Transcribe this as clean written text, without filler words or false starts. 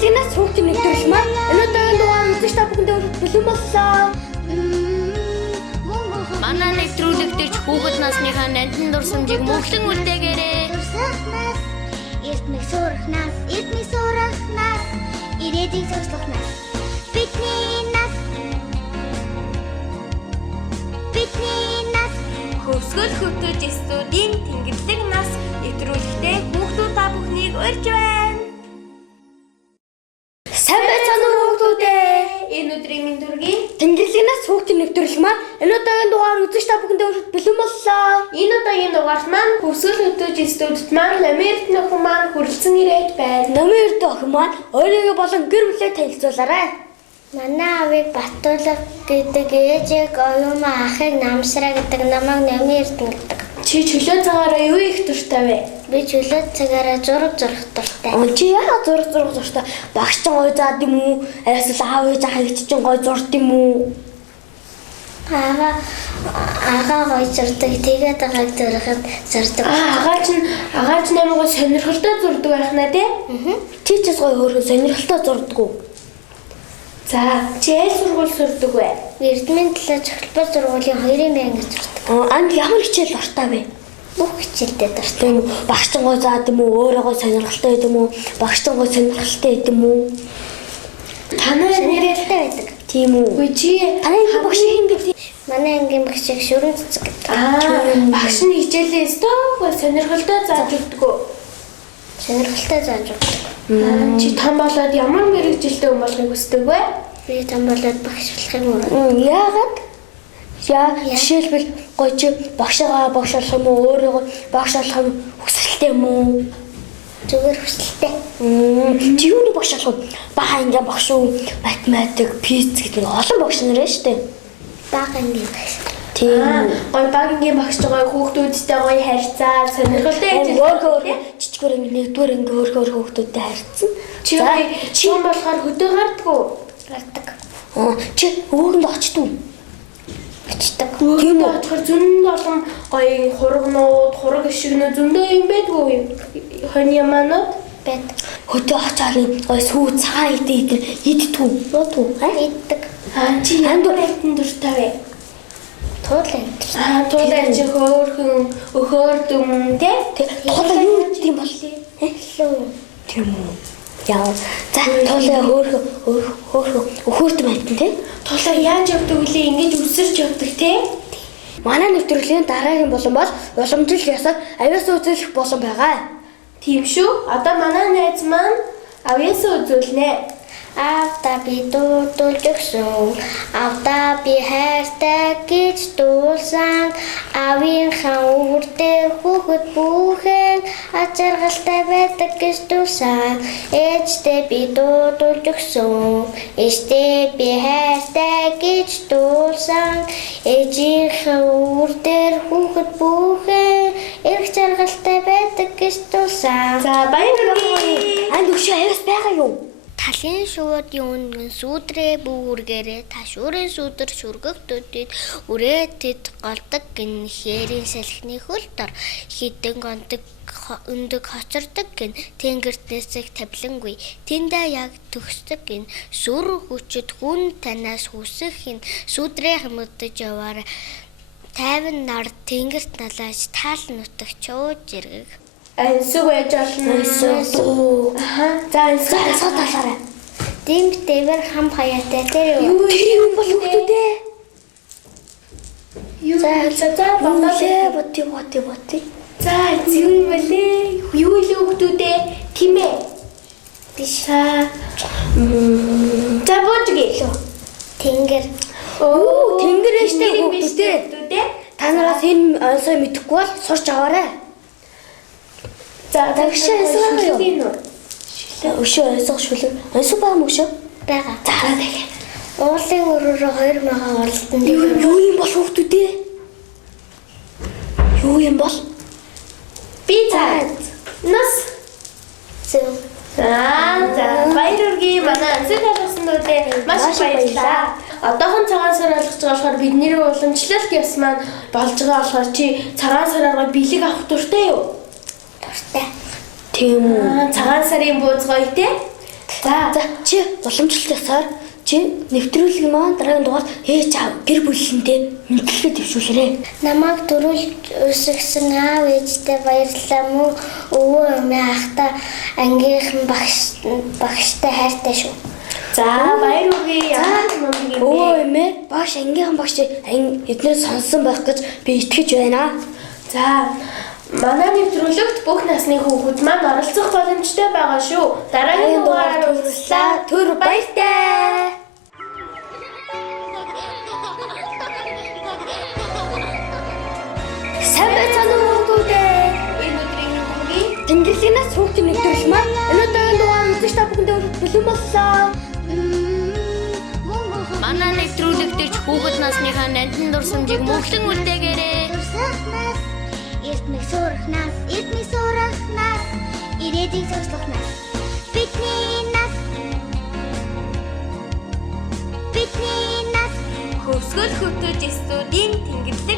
Тэнгэрлэгнээс сургуулийн нэвтрүүлэг маань энэ удаагийн дугаар үзэж та бүхэндээ бэлэн боллоо. Манай нэвтрүүлэг дээр хүүхэд насныхаа нандин дурсамжийг мөглөн үлдээгээрэй. Эртмийг сурахнаас, ирээдүйг зогсоохнаас бидний нас Хөвсгөл хөтөж студийн тэнгэрлэг нас нэвтрүүлэгтээ хүүхдүүд та бүхнийг урьж байна. Сайн байцгаана уу хүүхдүүдээ. Энэ өдрийн минь дүргийн Тэнгэрлэгнээс сургуулийн нэвтрүүлэг маань энэ удаагийн дугаар үзэж та бүхэндээ бэлэн боллоо. энэ удаагийн дугаарт маань хөвсгөл хөтөж студид маань Ламерт нөхөн маань хүрэлцэн ирээд байна. Номер 2 охин маань өөрийгөө болон гэр бүлээ танилцуулаарай. манай авыг Батулга гэдэг, ээжийг Оюума, ахыг Намсраа гэдэг, намайг Номер гэдэг. Чи чөлөө цагаараа юу их дуртай вэ? Би чөлөө цагаараа зураг зурах дуртай. Чи яа зураг зуртай? Багш чинь гоё заад юм уу? Эсвэл аав ээж ахыг чинь гоё зурд юм уу? Агаа гоё зурдаг, тэгээд агааг зурахад зурдаг. Агаа ч намайг сонирхолтой зурдаг байх наа тий? Чи ч гоё өөрөө сонирхолтой зурдаг уу? За, чи аль сургууль сурдаг вэ? Эрдмийн талаа цохилбол сургуулийн 2-ын байнгын зурдаг. Анд ямар хичээл дуртай вэ? Бүх хичээлдээ дуртай. Тийм үү? Багш чинь гоё заад юм уу? Өөрөө сонирхолтой гэдэг юм уу? Багш чинь гоё сонирхолтой гэдэг юм уу? Танай Нэрэлтэй байдаг. Тийм үү? Үгүй чи Танай багш юм гэдэг. Манай ангийн багшийг шүрэн цэцэг гэдэг. багш нь хичээлээ өстой сонирхолтой зааж өгдөг үү? Сонирхолтой зааж өгдөг. Чи том болоод ямар мэрэгжилтэй хүн болохыг хүсдэг вэ? Би том болоод багш болохыг мөрөв. Яагаад? Жишээлбэл гоё чи багшаа багш болох юм уу? Өөрөө багш болох юм хүсэлтэй юм уу? Зүгээр хүсэлтэй. Чи юуны багш болох вэ? Бага ангийн багш уу? Математик, физик гэдэг олон багш нар шүү дээ. Бага ангийн багш. Тийм. Гоё багингийн багш гоё хүүхдүүдтэй гоё харьцаа, сонирхолтой Өөр жижигөр анги нэгдүгээр анги өөр хүүхдүүдтэй харьцсан. Чи болохоор хөдөө гардггүй. Гардаг. Чи өвгөнд очтгүй. Очдог. Тийм үү? Очихор зөндөө олон гоё хургнууд, хураг ишигнүүд зөндөө юм байдгүй юу? Хоны яманууд Байдаг. Хөдөө очоод гоё сүү цагаан идтүү. Нуудгүй. Иддэг. Чи ямар амтэн дуртай вэ? Туулан. Туулаа чи хөөрхөн, өхөөрдөм тий? Туулаа юу гэдэг юм бол? Лүү. Тийм үү. Яа. За туулаа өхөөрдөм амтэн тий? Туулаа яаж явдаг вүлээ? Ингэж үсэрч явдаг тий? Манай нэвтрүүлгийн дараагийн болон бол уламжлал ясаад авьяас үзүүлэх болон байгаа. Тийм шүү. Одоо манай найз маань авьяас үзүүлнэ. Авда би дуудулж өгсөн. Авда би хайртай гэж дуулсан. Авийнхаа өвөр дээр хүүхэд бүхэн ачааргалтай байдаг гэж дуулсан. Ээжтэй би дуудулж өгсөн. Ээжтэй би хайртай гэж дуулсан. Ээжийнхаа өвөр дээр хүүхэд бүхэн эрх чаргалтай байдаг гэж дуулсан. За баярлалаа. Анд өшөө авьяас байгаа юу? Талын шууд юунгэн сүдрээ бүгүргээрээ ташуурын сүдэр шүргэгдүүдэд үрээтэд голдог гин хээрийн салхины хөлтөр хідэн өндөг хоцордог гин тэнгэрт нэсэг тавлангүй тэндээ яг төгсдөг гин сүр хүчит хүн танаас хүсэх хин сүдрээ хэмэдэж яваар тайван нар тэнгэрт налааж таал нутаг чууж иргэг. Ансаг байж олно. За ансаг талаарай. Дэмт дэвэр хам хаяатай тэр Юу юм бол хүүхдүүдээ? За боти. За зүүн мөлий. Юу илүү хүүхдүүдээ тийм ээ. биш. За бууж Тэнгэр. Тэнгэр ээжтэй хүүхдүүдээ. Та нараас энэ онсоо мэдэхгүй бол сурч аваарай. За Тэгшээ ансаг юу? Өшөө ансаг шүлэг. Ансаг байгаа юм өшөө? Бага. За. Уулын өрөөрөө 2 мянган оролтон дээр. Юу юм бол хүүхдүүдээ? Юу юм бол? би цаад. Нас. Зөв. За баяргийн манай ансаг харгасандуудаа маш их баярлалаа. Одоохон цагаан сар болгож байгаа болохоор бидний уламжлалт яс маань болж байгаа болохоор чи цагаан сараар бэлэг авах дуртай юу? Дуртай. Тийм үү. Цагаан сарын бууз гоё те? За чи уламжлалтаар чи нэвтрүүлэг маань дараагийн дугаард ээж аав гэр бүлэндээ мэдлэгээ дэвшүүлээрэй. Намайг дөрвөлж өсгсөн аав ээжтэй баярлалаа мөн өвөө эмээ ахтай ангийнхан багштай хайртай шүү. За баяр хүргэе. Ямар номыг юм бэ? Өвөө эмээ багш ангийнхан багш эднээс сонссон байх гэж би итгэж байна. За манай нэвтрүүлэгт бүх насны хүүхэд маань оролцох боломжтой байгаа шүү. Дараагийн дугаараар уулзлаа. Түр баяртай. Сайн байцгаана уу хүүхдүүдээ. Энэ өдрийн хүүгийн Тэнгэрлэгнээс хүүхдийн нэвтрүүлэг маань өнөөдрийн дугаар үзэж та бүхэндээ бэлэн боллоо. Манай нэвтрүүлэг дээр ч хүүхэд насныхаа нандин дурсамжийг мөнгөлөн үлдээгээрэй. Дурсахнаас, эртмийг сурахнаас, ирээдүйг зогсоохнаас бидний нас Хөвсгөл хөтөж студийн тэнгэрлэг